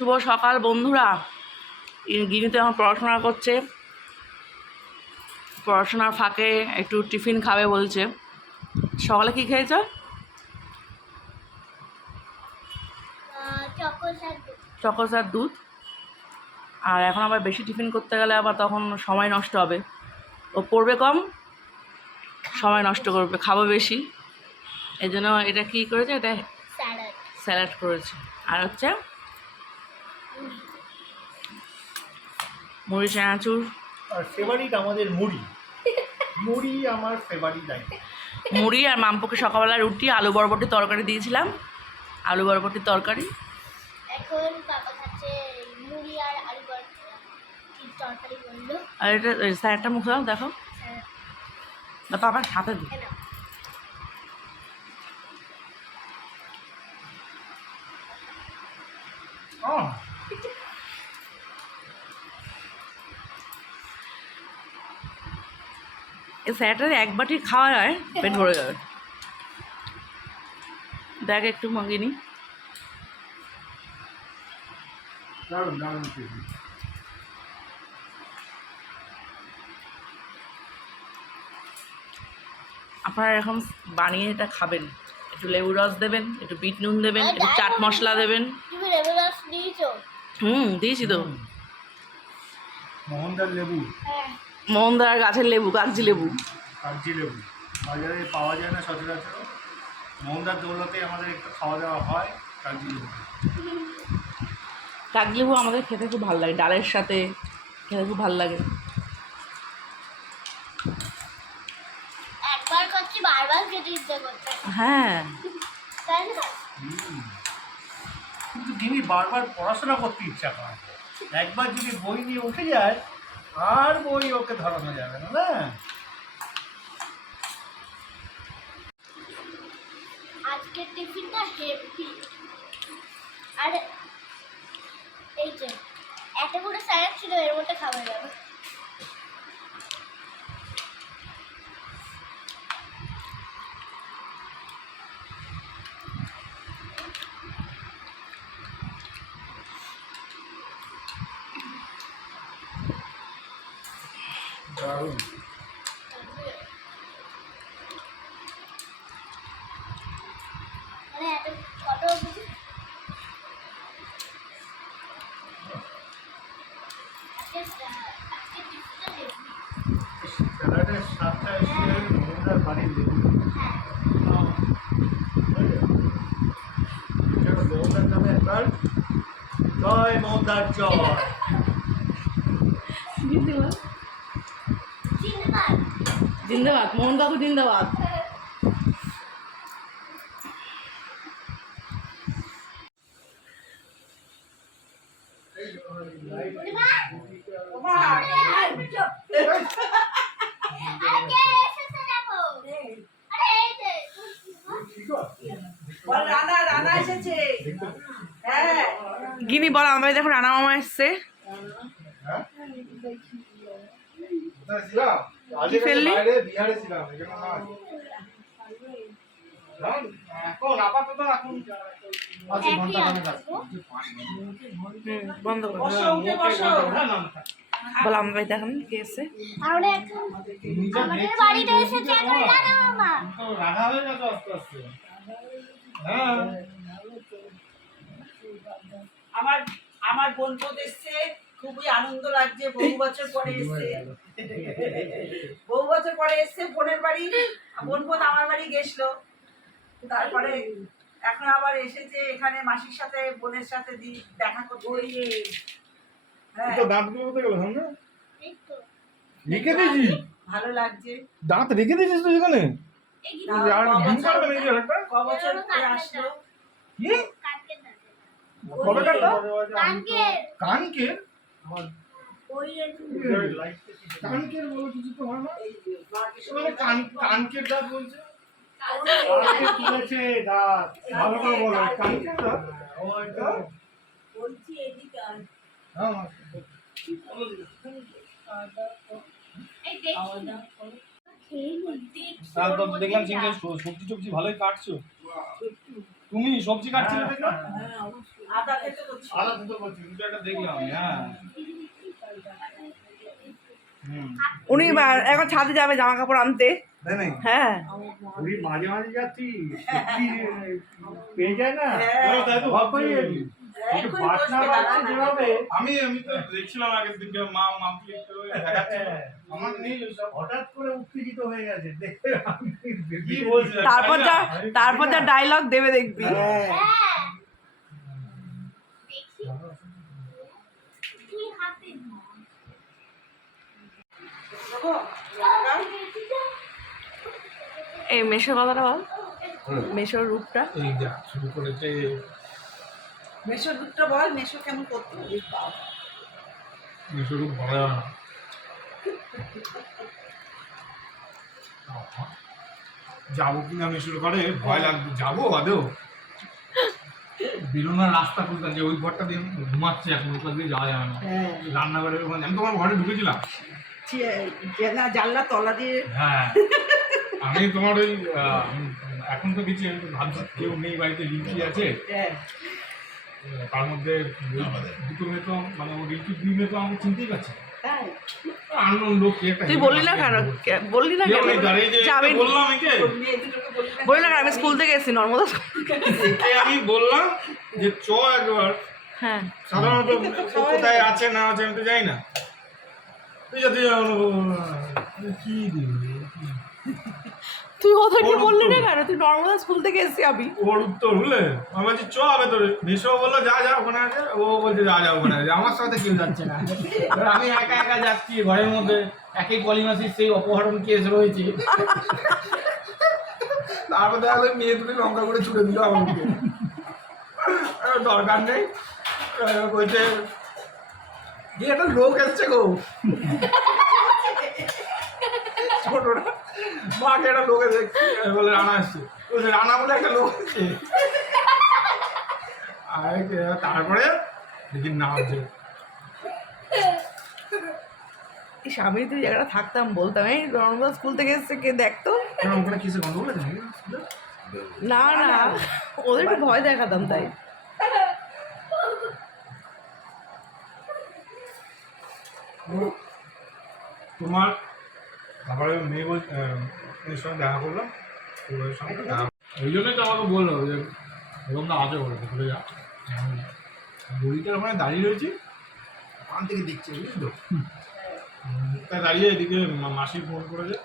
শুভ সকাল বন্ধুরা। গিনিতে এখন পড়াশোনা করছে। পড়াশোনার ফাঁকে একটু টিফিন খাবে বলছে। সকালে কি খেয়েছ? চকোসার দুধ। আর এখন আবার বেশি টিফিন করতে গেলে আবার তখন সময় নষ্ট হবে। ও পড়বে কম সময় নষ্ট করবে খাব বেশি। এই জন্য এটা কী করেছে? এটা স্যালাড করেছে। আর হচ্ছে? মুড়ি চানাচুর আর ফেভারিট আমাদের মুড়ি। মুড়ি আমার ফেভারিট আইটেম মুড়ি আর মামপুকে সকালবেলা রুটি আলু বরবটি তরকারি দিয়েছিলাম। আলু বরবটির তরকারি। এখন পাপা খাচ্ছে মুড়ি আর আলু তরকারি বলল? আর এটা স্যারটা মুখ দাও দেখো। না বাবার হাতে দিই কেন আহ, স্যারটা এক বাটি খাওয়া যায় পেট ভরে যাবে। দেখ একটু খেয়েছি। আপনারা এরকম বানিয়ে এটা খাবেন। একটু লেবু রস দেবেন একটু বিট নুন দেবেন একটু চাট মশলা দেবেন। হুম দিয়েছি তো। মোহনদার লেবু। হ্যাঁ। মোহনদার গাছের লেবু কাগজি লেবু। কাগজি লেবু। বাজারে পাওয়া যায় না সচরাচর। মোহনদার দৌলতে আমাদের একটু খাওয়া দাওয়া হয় কাগজি লেবু। কাগজি লেবু আমাদের খেতে খুব ভালো লাগে ডালের সাথে খেতে খুব ভালো লাগে। একবার করছি বারবার খেতে ইচ্ছে করছে। হ্যাঁ। তাই না? হুম। কিন্তু তিনি বারবার পড়াশোনা করতে ইচ্ছা করে একবার যদি বই নিয়ে উঠে যায় আর বই ওকে ধরানো যাবে না না? আজকে টিফিনটা হেভি। আর, এই যে, এত বড় স্যালাড ছিল, এর মধ্যে খাওয়া যাবে। দারুণ। স্যালাডের স্বাদটা এসে মোহনদার বাড়ির লেবু হ্যাঁ। নামে একবার। জয় মোহনদার জয় জিন্দাবাদ মোহন বাবু জিন্দাবাদ হ্যাঁ গিনি বল আমার দেখো রানা মামা এসছে হ্যাঁ? ছিলাম? কি ফেললি? হুম বন্ধ কর। বসো উঠে বসো। না, না, না। বল আমার দেখেন কে আমরা হয়ে গেছে আস্তে আস্তে। হ্যাঁ। আমার আমার বোনপোত এসছে। খুবই আনন্দ লাগছে। বহু বছর পরে এসছে বহু বছর পরে এসছে বোনের বাড়ি বোনপোত আমার বাড়ি গেছিল তারপরে এখন আবার এসেছে এখানে মাসির সাথে বোনের সাথে দি- দেখা করতে হ্যাঁ। তো দাঁত গেল সামনে? রেখে দিয়েছি ভালো লাগছে। দাঁত রেখে দিয়েছিস কানকে? কানকের বলে কিছু তো হয় না? এই যে, মাকে মানে কান কানকের দাঁত বলছে। দাঁত। ভালো করে বলো কানকের দাঁত? বলছি এদিকে হ্যাঁ। তারপর দেখলাম চিংড়ি সবজি টবজি ভালোই কাটছো। তুমি সবজি কাটছিলে দেখলাম? আদা খেতে করছি। দেখলাম হ্যাঁ। উনি এখন ছাদে যাবে জামা কাপড় আনতে হ্যাঁ। মাঝে মাঝে যাচ্ছি পেয়ে যায় না? হ্যাঁ, তাই তো ভাবছি ভাবছি। একটু বাটনা বাড়ছে যেভাবে। আমি আমি তো দেখছিলাম আগের দিনকে মা মাম্পলি আমার নেই হঠাৎ করে উত্তেজিত হয়ে গেছে। দেখে আমি কি বলছে তারপর যা তারপর যা ডায়লগ দেবে দেখবি। হ্যাঁ। হাতে এই মেশোর কথাটা বল। মেশোর রূপটা। এই যা শুরু করেছে। মেশো দুধটা বল মেশো কেমন করতো শুরু বলা যাবে না। যাব কিনা আমি শুরু করে ভয় লাগবে। যাব আদেও বেরোনোর রাস্তা কোনটা যে ওই ঘরটা দিয়ে ঘুমাচ্ছে এখন ওই ঘর দিয়ে যাওয়া যাবে না। হ্যাঁ। রান্নাঘরের ওখানে আমি তোমার ঘরে ঢুকেছিলাম। না জানলা তলা দিয়ে। হ্যাঁ। আমি তোমার ওই এখন তো আমি ভাবছি কেউ নেই বাড়িতে লিঙ্কি আছে। হ্যাঁ। তার মধ্যে দুটো মেয়ে তো মানে ওই রিঙ্কি দুই মেয়ে তো আমাকে চিনতেই পারছে তাই? বললি না কেন বললি না কেন? বললি না আমি স্কুল থেকে এসেছি নর্মদা আমি বললাম যে চ একবার। হ্যাঁ। সাধারণত কোথায় আছে না আছে আমি তো যাই না। তুই ওদেরকে বললি না কেন তুই নর্মদা স্কুল থেকে এসেছি আমি। ওর উত্তর বুঝলে? আমি বলছি চ ভেতরে মিশো বলল যা যা ওখানে আছে। ও বলছে যা যা ওখানে আছে। আমার সাথে কেউ যাচ্ছে না। আমি একা একা যাচ্ছি ঘরের মধ্যে। একই পলিমাসির সেই অপহরণ কেস রয়েছে। তারপর দেখা গেলো মেয়ে দুটো লঙ্কা করে ছুটে দিল আমাকে। দরকার নেই। বলছে একটা লোক এসছে গো। ছোটরা মাকে একটা লোক এসে বলে রানা এসছে। বলছে রানা বলে একটা লোক এসছে। আর তারপরে দেখি না হচ্ছে ইস, আমি তুই জায়গাটা থাকতাম বলতাম এই নর্মদা স্কুল থেকে এসেছে কে দেখতো? না না। ওদের একটু ভয় দেখাতাম তাই। তোমার তারপরে মেয়ে বল মেয়ের সঙ্গে দেখা করলাম ওর সঙ্গে ওই জন্যই তো আমাকে বলল যে এরকম না আছে বলে ঘুরে যা। বইটার ওখানে দাঁড়িয়ে রয়েছি ওখান থেকে দেখছি বুঝলি তো? মুখটা দাঁড়িয়ে এদিকে মাসি ফোন করেছে।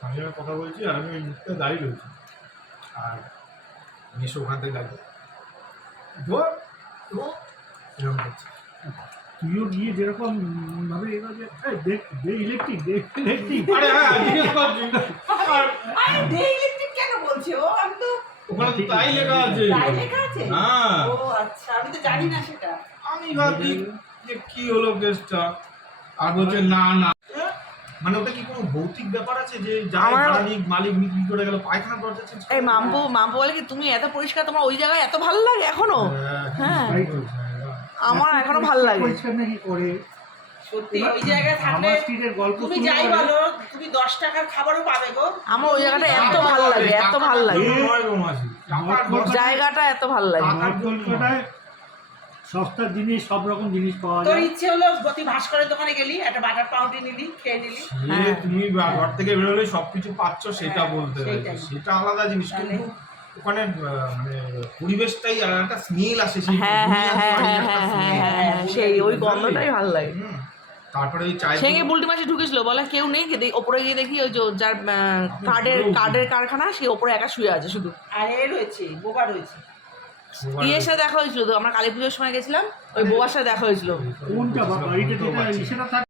মাসির সঙ্গে কথা বলছি আর আমি ওই মুখটা দাঁড়িয়ে রয়েছি। আর মেসো ওখান থেকে দাঁড়িয়ে। ধর ধর, এরকম করছে। তুইও গিয়ে যেরকম ভাবে যে দেখ দে ইলেকট্রিক দে ইলেকট্রিক আরে হ্যাঁ জিজ্ঞেস করছি আরে ডে ইলেকট্রিক কেন বলছে? ও আমি তো ওখানে তো তাই লেখা আছে। তাই লেখা আছে? হ্যাঁ। ও আচ্ছা আমি তো জানি না সেটা। আমি ভাবছি যে কি হলো কেসটা আর বলছে না না। মানে ওটা কি কোনো ভৌতিক ব্যাপার আছে যে যার আমার- মালিক মালিক বিক্রি করে গেল পায়খানা দরজা চেঞ্জ এই মাম্পু মাম্পু বলে কি তুমি এত পরিষ্কার তোমার ওই জায়গায় এত ভালো লাগে এখনও? হ্যাঁ আমার এখনও ভালো লাগে। পরিষ্কার করে? সত্যি ওই জায়গায় থাকলে আমার স্ত্রীর গল্প তুমি যাই বলো তুমি দশ টাকার খাবারও পাবে গো। আমার ওই জায়গাটা এত ভালো লাগে এত ভালো লাগে। জায়গাটা এত ভালো লাগে। আমার সস্তার জিনিস সব রকম জিনিস পাওয়া তোর ইচ্ছে হলো গতি ভাস্করের দোকানে গেলি একটা বাটার নিলি খেয়ে নিলি। হ্যাঁ। তুমি ঘর থেকে বেরোলে সবকিছু পাচ্ছ সেটা হ্যাঁ, বলতে সেটা আলাদা জিনিস? কিন্তু ওখানে মানে পরিবেশটাই একটা স্মেল আসে সেই হ্যাঁ হ্যাঁ হ্যাঁ সেই ওই গন্ধটাই ভালো লাগে। তারপরে ওই মাসি ঢুকেছিল বলে কেউ নেই গিয়ে ওপরে গিয়ে দেখি ওই যে যার কার্ডের কার্ডের কারখানা সে ওপরে একা শুয়ে আছে শুধু। আর এ রয়েছে বোবা রয়েছে। ইয়ের সাথে দেখা হয়েছিল তো আমরা কালী পুজোর সময় গেছিলাম ওই বোবার সাথে দেখা হয়েছিল। কোনটা? বা- বাড়িটা যেটা সেটা